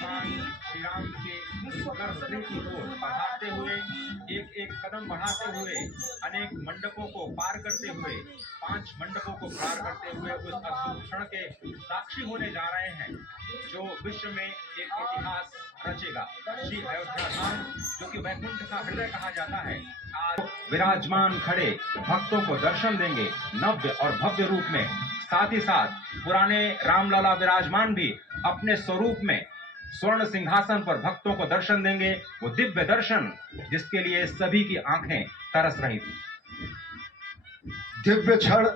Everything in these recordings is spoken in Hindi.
भगवान श्री राम के गर्भगृह की ओर बढ़ाते हुए एक एक कदम बढ़ाते हुए अनेक मंडपों को पार करते हुए 5 मंडपों को पार करते हुए उस अद्भुत क्षण के साक्षी होने जा रहे हैं जो विश्व में एक इतिहास रचेगा। श्री अयोध्या धाम जो कि वैकुंठ का हृदय कहा जाता है, आज विराजमान खड़े भक्तों को दर्शन देंगे नव्य और भव्य रूप में। साथ ही साथ पुराने रामलला विराजमान भी अपने स्वरूप में स्वर्ण सिंहासन पर भक्तों को दर्शन देंगे, वो दिव्य दर्शन जिसके लिए सभी की आंखें तरस रही थी। दिव्य क्षण,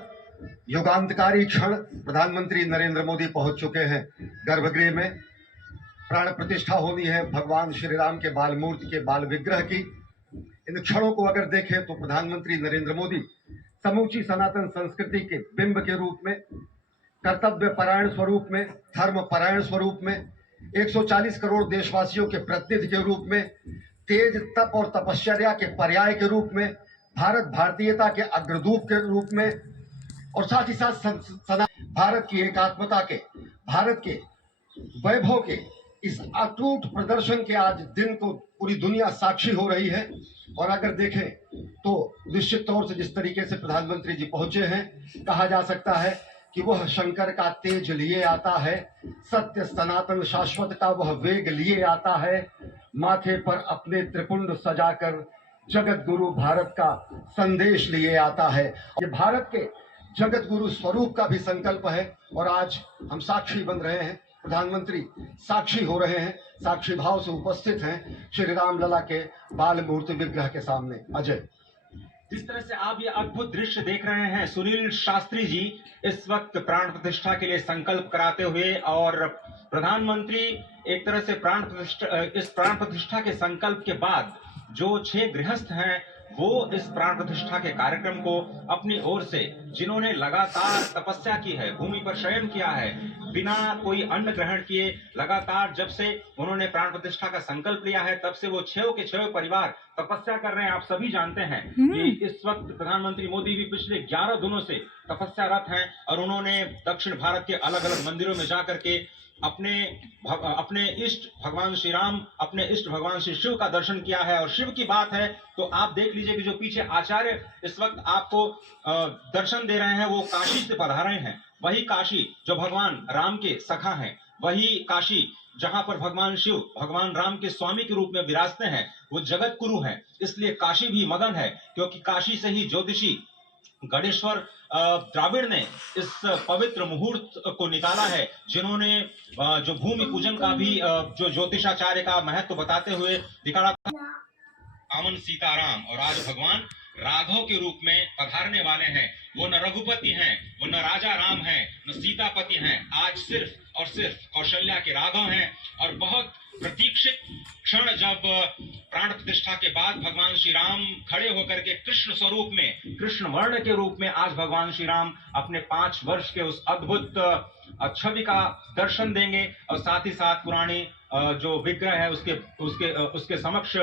युगांतकारी क्षण, प्रधानमंत्री नरेंद्र मोदी पहुंच चुके हैं गर्भगृह में। प्राण प्रतिष्ठा होनी है भगवान श्री राम के बाल मूर्ति के बाल विग्रह की। इन क्षणों को अगर देखें तो प्रधानमंत्री नरेंद्र मोदी समूची सनातन संस्कृति के बिंब के रूप में, कर्तव्य परायण स्वरूप में, धर्म परायण स्वरूप में, 140 करोड़ देशवासियों के प्रतिनिधि के रूप में, तेज तप और तपश्चर्या के पर्याय के रूप में, भारत भारतीयता के अग्रदूत के रूप में, और साथ ही साथ भारत की एकात्मता के, भारत के वैभव के इस अटूट प्रदर्शन के आज दिन को पूरी दुनिया साक्षी हो रही है। और अगर देखें तो निश्चित तौर से जिस तरीके से प्रधानमंत्री जी पहुंचे हैं, कहा जा सकता है कि वह शंकर का तेज लिए आता है, सत्य सनातन शाश्वत का वह वेग लिए आता है, माथे पर अपने त्रिपुंड सजाकर जगत गुरु भारत का संदेश लिए आता है। ये भारत के जगत गुरु स्वरूप का भी संकल्प है और आज हम साक्षी बन रहे हैं, प्रधानमंत्री साक्षी हो रहे हैं, साक्षी भाव से उपस्थित हैं श्री राम लला के बाल मूर्ति विग्रह के सामने। अजय, जिस तरह से आप ये अद्भुत दृश्य देख रहे हैं, सुनील शास्त्री जी इस वक्त प्राण प्रतिष्ठा के लिए संकल्प कराते हुए, और प्रधानमंत्री एक तरह से इस प्राण प्रतिष्ठा के संकल्प के बाद जो 6 गृहस्थ हैं वो इस प्राण प्रतिष्ठा के कार्यक्रम को अपनी ओर से, जिन्होंने लगातार तपस्या की है, भूमि पर शयन किया है, बिना कोई अन्न ग्रहण किए, लगातार जब से उन्होंने प्राण प्रतिष्ठा का संकल्प लिया है तब से वो 6 के 6 परिवार तपस्या कर रहे हैं। आप सभी जानते हैं कि इस वक्त प्रधानमंत्री मोदी भी पिछले 11 दिनों से तपस्यारत हैं और उन्होंने दक्षिण भारत के अलग अलग मंदिरों में जाकर के अपने इष्ट भगवान श्री राम, अपने इष्ट भगवान श्री शिव का दर्शन किया है। और शिव की बात है तो आप देख लीजिए कि जो पीछे आचार्य इस वक्त आपको दर्शन दे रहे हैं वो काशी से पधारे हैं। वही काशी जो भगवान राम के सखा हैं, वही काशी जहां पर भगवान शिव भगवान राम के स्वामी के रूप में विराजते हैं, वो जगत गुरु हैं। इसलिए काशी भी मगन है, क्योंकि काशी से ही ज्योतिषी गणेश्वर द्राविड़ ने इस पवित्र मुहूर्त को निकाला है, जिन्होंने जो भूमि पूजन का भी जो ज्योतिषाचार्य का महत्व बताते हुए निकाला था। रामन सीताराम और आज भगवान राघव के रूप में पधारने वाले हैं। वो न रघुपति हैं, वो न राजा राम हैं, न सीतापति हैं, आज सिर्फ और सिर्फ कौशल्या के राघव हैं। और बहुत प्रतीक्षित क्षण जब प्राण प्रतिष्ठा के बाद भगवान श्री राम खड़े होकर के कृष्ण स्वरूप में, कृष्ण वर्ण के रूप में आज भगवान श्री राम अपने 5 वर्ष के उस अद्भुत छवि का दर्शन देंगे। और साथ ही साथ पुरानी जो विग्रह है उसके समक्ष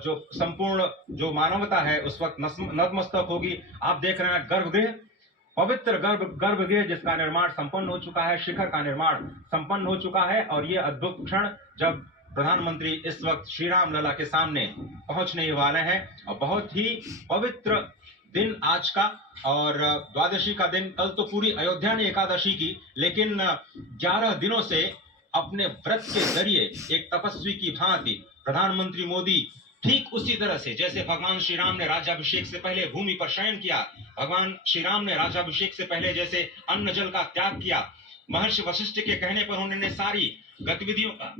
जो संपूर्ण जो मानवता है उस वक्त नतमस्तक होगी। आप देख रहे हैं गर्भगृह, पवित्र गर्भगृह जिसका निर्माण संपन्न हो चुका है, शिखर का निर्माण संपन्न हो चुका है। और ये अद्भुत क्षण जब प्रधानमंत्री इस वक्त श्री राम लला के सामने पहुंचने वाले हैं, और बहुत ही पवित्र दिन आज का, और द्वादशी का दिन। कल तो पूरी अयोध्या ने एकादशी की, लेकिन 11 दिनों से अपने व्रत के जरिए एक तपस्वी की भांति प्रधानमंत्री मोदी ठीक उसी तरह से जैसे भगवान श्री राम ने राज्याभिषेक से पहले भूमि पर शयन किया, भगवान श्री राम ने राज्याभिषेक से पहले जैसे अन्न जल का त्याग किया, महर्षि वशिष्ठ के कहने पर उन्होंने सारी गतिविधियों का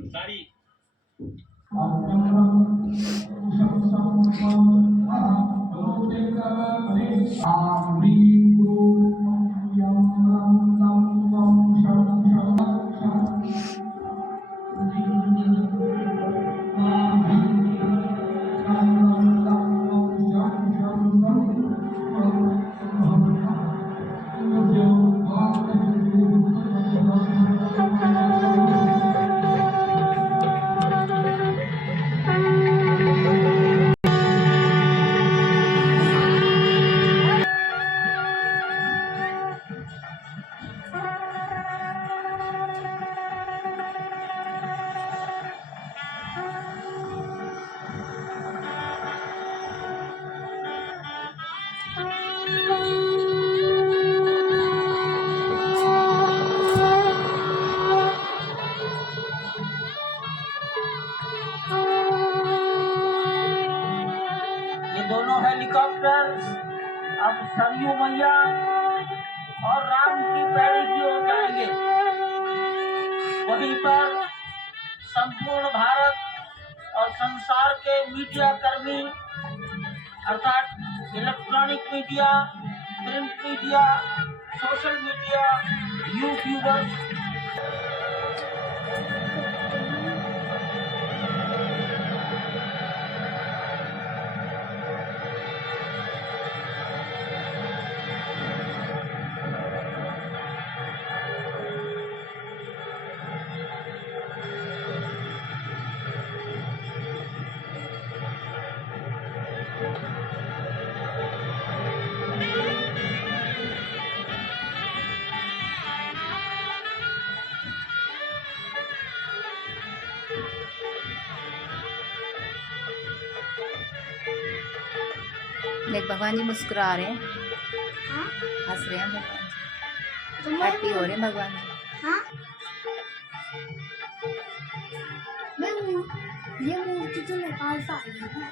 ये दोनों हेलीकॉप्टर अब सरयू मैया और राम की पैड़ी की ओर जाएंगे। वहीं पर संपूर्ण भारत और संसार के मीडिया कर्मी अर्थात electronic media, print media, social media, YouTubers देख भगवान जी मुस्कुरा रहे हैं, हाँ? हंस रहे हैं भगवान जी, तो मैं हैप्पी हो रहे हैं भगवान जी। हाँ? ये मूर्ति तो नेपाल से आई है ना।